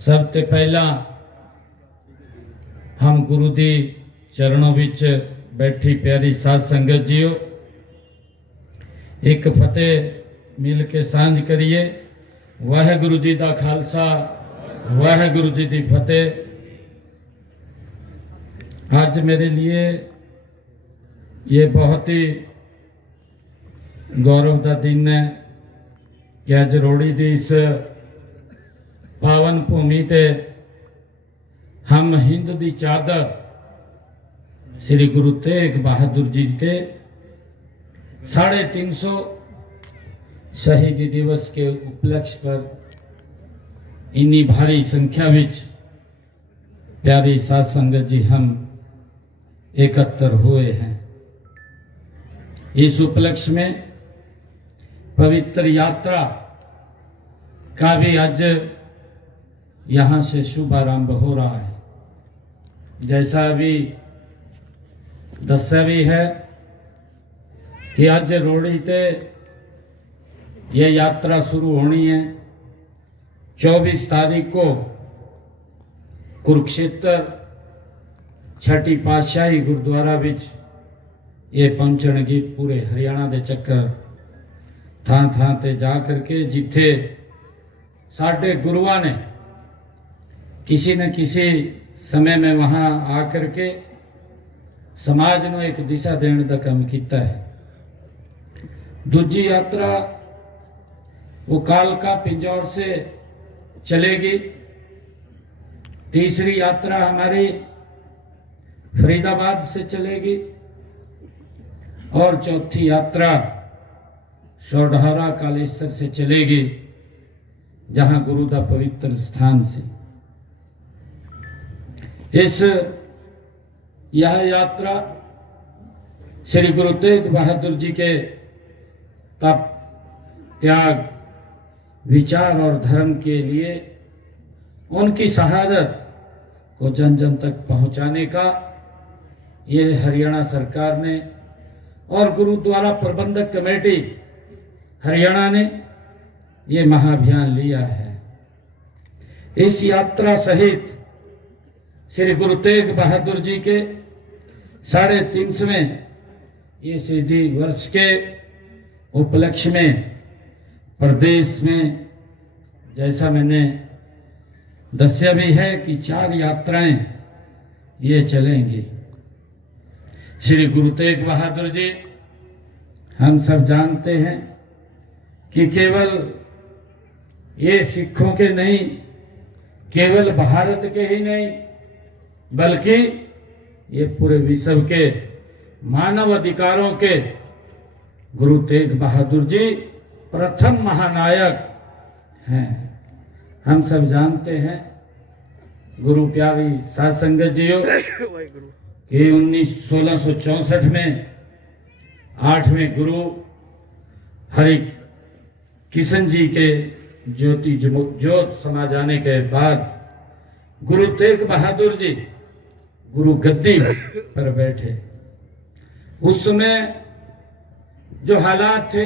सब ते पहला हम गुरु दी चरणों विच बैठी प्यारी साध संगत जीओ एक फतेह मिल के सांझ करिए। वाहेगुरु जी दा खालसा वाहेगुरु जी दी फतेह। आज मेरे लिए ये बहुत ही गौरव का दिन है कि अज रोड़ी दी इस पावन भूमि ते हम हिंद दी चादर श्री गुरु तेग बहादुर जी के 350 शहीदी दिवस के उपलक्ष्य पर इन्नी भारी संख्या विच प्यारी साध संगत जी हम एकत्र हुए हैं। इस उपलक्ष्य में पवित्र यात्रा का भी आज यहाँ से शुभारंभ हो रहा है। जैसा अभी दस्या भी है कि आज रोड़ी ते ये यात्रा शुरू होनी है। 24 तारीख को कुरुक्षेत्र छठी पातशाही गुरुद्वारा विच ये पहुंचणगी। पूरे हरियाणा दे चक्कर थां थां ते जा करके जिथे साढ़े गुरुआ ने किसी न किसी समय में वहां आकर के समाज को एक दिशा देने का काम किया है। दूजी यात्रा वो कालका पिंजौर से चलेगी। तीसरी यात्रा हमारी फरीदाबाद से चलेगी और चौथी यात्रा सोढ़ारा कालेश्वर से चलेगी, जहां गुरु का पवित्र स्थान से। यह यात्रा श्री गुरु तेग बहादुर जी के तप त्याग विचार और धर्म के लिए उनकी शहादत को जन जन तक पहुंचाने का ये हरियाणा सरकार ने और गुरुद्वारा प्रबंधक कमेटी हरियाणा ने ये महाअभियान लिया है। इस यात्रा सहित श्री गुरु तेग बहादुर जी के 350वें ये शहीदी वर्ष के उपलक्ष्य में प्रदेश में जैसा मैंने दस्या भी है कि 4 यात्राएं ये चलेंगी। श्री गुरु तेग बहादुर जी हम सब जानते हैं कि केवल ये सिखों के नहीं, केवल भारत के ही नहीं, बल्कि ये पूरे विश्व के मानव अधिकारों के गुरु तेग बहादुर जी प्रथम महानायक हैं। हम सब जानते हैं गुरु प्यारी साध संगत जीओ कि 1664 में 8वें गुरु हरि किशन जी के ज्योत समा जाने के बाद गुरु तेग बहादुर जी गुरु गद्दी पर बैठे। उस समय जो हालात थे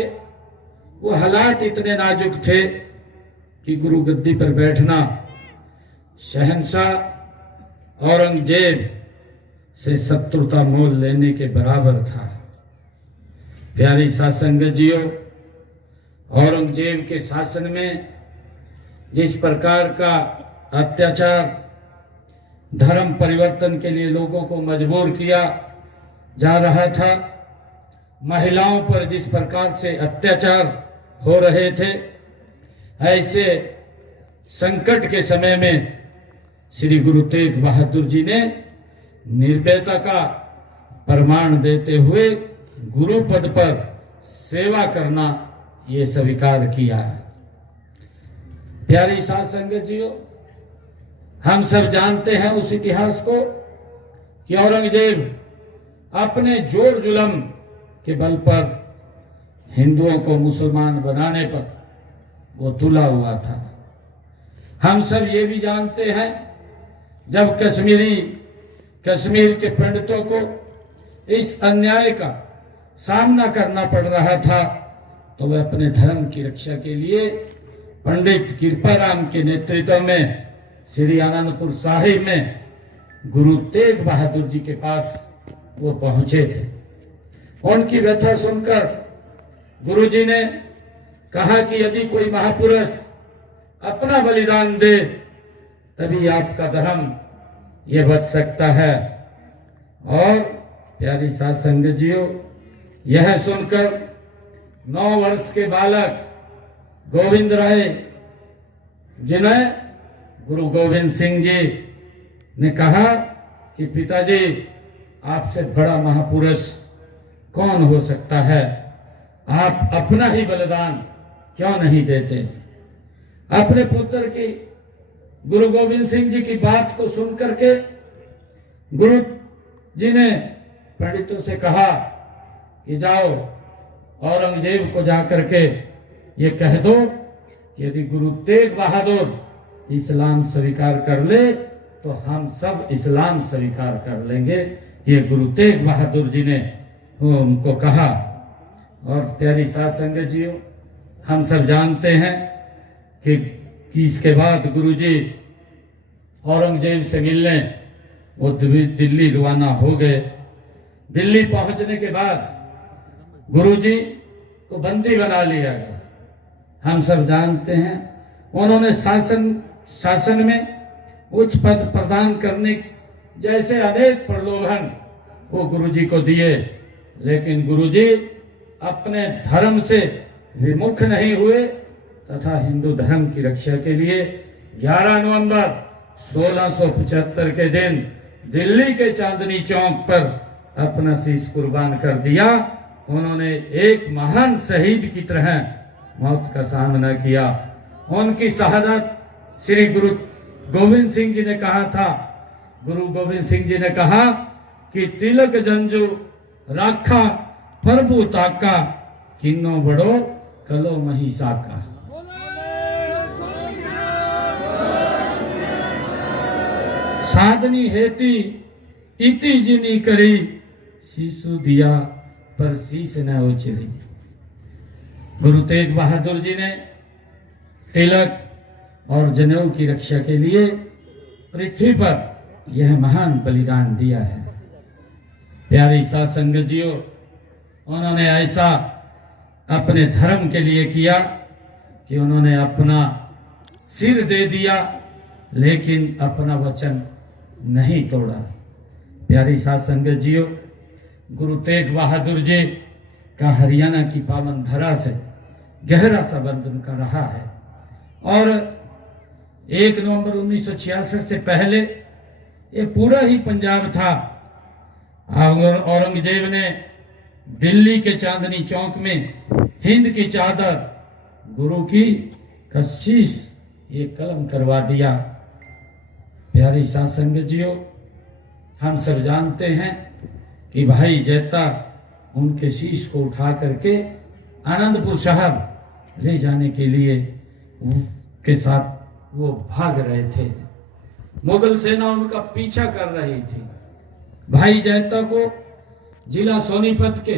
वो हालात इतने नाजुक थे कि गुरु गद्दी पर बैठना शहंशाह औरंगजेब से शत्रुता मोल लेने के बराबर था। प्यारी साध संगत जीओ, औरंगजेब के शासन में जिस प्रकार का अत्याचार धर्म परिवर्तन के लिए लोगों को मजबूर किया जा रहा था, महिलाओं पर जिस प्रकार से अत्याचार हो रहे थे, ऐसे संकट के समय में श्री गुरु तेग बहादुर जी ने निर्भयता का प्रमाण देते हुए गुरु पद पर सेवा करना ये स्वीकार किया है। प्यारी साध संगत जीओ, हम सब जानते हैं उस इतिहास को कि औरंगजेब अपने जोर जुल्म के बल पर हिंदुओं को मुसलमान बनाने पर वो तुला हुआ था। हम सब ये भी जानते हैं जब कश्मीर के पंडितों को इस अन्याय का सामना करना पड़ रहा था तो वह अपने धर्म की रक्षा के लिए पंडित कृपाराम के नेतृत्व में श्री आनंदपुर साहिब में गुरु तेग बहादुर जी के पास वो पहुंचे थे। उनकी व्यथा सुनकर गुरु जी ने कहा कि यदि कोई महापुरुष अपना बलिदान दे तभी आपका धर्म ये बच सकता है। और प्यारी साध संगत जीओ, यह सुनकर 9 वर्ष के बालक गोविंद राय जिन्हें गुरु गोविंद सिंह जी ने कहा कि पिताजी, आपसे बड़ा महापुरुष कौन हो सकता है, आप अपना ही बलिदान क्यों नहीं देते। अपने पुत्र की गुरु गोविंद सिंह जी की बात को सुनकर के गुरु जी ने पंडितों से कहा कि जाओ औरंगजेब को जाकर के ये कह दो कि यदि गुरु तेग बहादुर इस्लाम स्वीकार कर ले तो हम सब इस्लाम स्वीकार कर लेंगे। ये गुरु तेग बहादुर जी ने उनको कहा। और प्यारी साध संगत जी, हम सब जानते हैं कि इसके बाद गुरु जी औरंगजेब से मिलने वो दिल्ली रवाना हो गए। दिल्ली पहुंचने के बाद गुरु जी को बंदी बना लिया गया। हम सब जानते हैं उन्होंने शासन में उच्च पद प्रदान करने जैसे अनेक प्रलोभन वो गुरु जी को दिए, लेकिन गुरु जी अपने धर्म से विमुख नहीं हुए तथा हिंदू धर्म की रक्षा के लिए 11 नवंबर 1675 के दिन दिल्ली के चांदनी चौक पर अपना शीश कुर्बान कर दिया। उन्होंने एक महान शहीद की तरह मौत का सामना किया। उनकी शहादत श्री गुरु गोविंद सिंह जी ने कहा था। गुरु गोविंद सिंह जी ने कहा कि तिलक जंजू राखा प्रभु ताका, किन्नो बड़ो कलो महिषा का। साधनी हेती इति जिनी करी, शीशु दिया पर शीश न उचरी। गुरु तेग बहादुर जी ने तिलक और जनेऊ की रक्षा के लिए पृथ्वी पर यह महान बलिदान दिया है। प्यारी साध संगत जीओ, उन्होंने ऐसा अपने धर्म के लिए किया कि उन्होंने अपना सिर दे दिया, लेकिन अपना वचन नहीं तोड़ा। प्यारी साध संगत जीओ, गुरु तेग बहादुर जी का हरियाणा की पावन धरा से गहरा संबंध उनका रहा है। और 1 नवंबर 1966 से पहले ये पूरा ही पंजाब था। औरंगजेब ने दिल्ली के चांदनी चौक में हिंद की चादर गुरु की कशीश ये कलम करवा दिया। प्यारी साध संगत जीओ, हम सब जानते हैं कि भाई जैता उनके शीश को उठा करके आनंदपुर साहब ले जाने के लिए के साथ वो भाग रहे थे। मुगल सेना उनका पीछा कर रही थी। भाई जैता को जिला सोनीपत के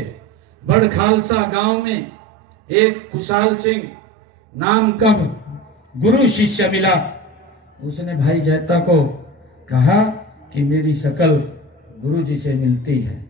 बड़ खालसा गांव में एक खुशहाल सिंह नाम का गुरु शिष्य मिला। उसने भाई जैता को कहा कि मेरी शक्ल गुरु जी से मिलती है।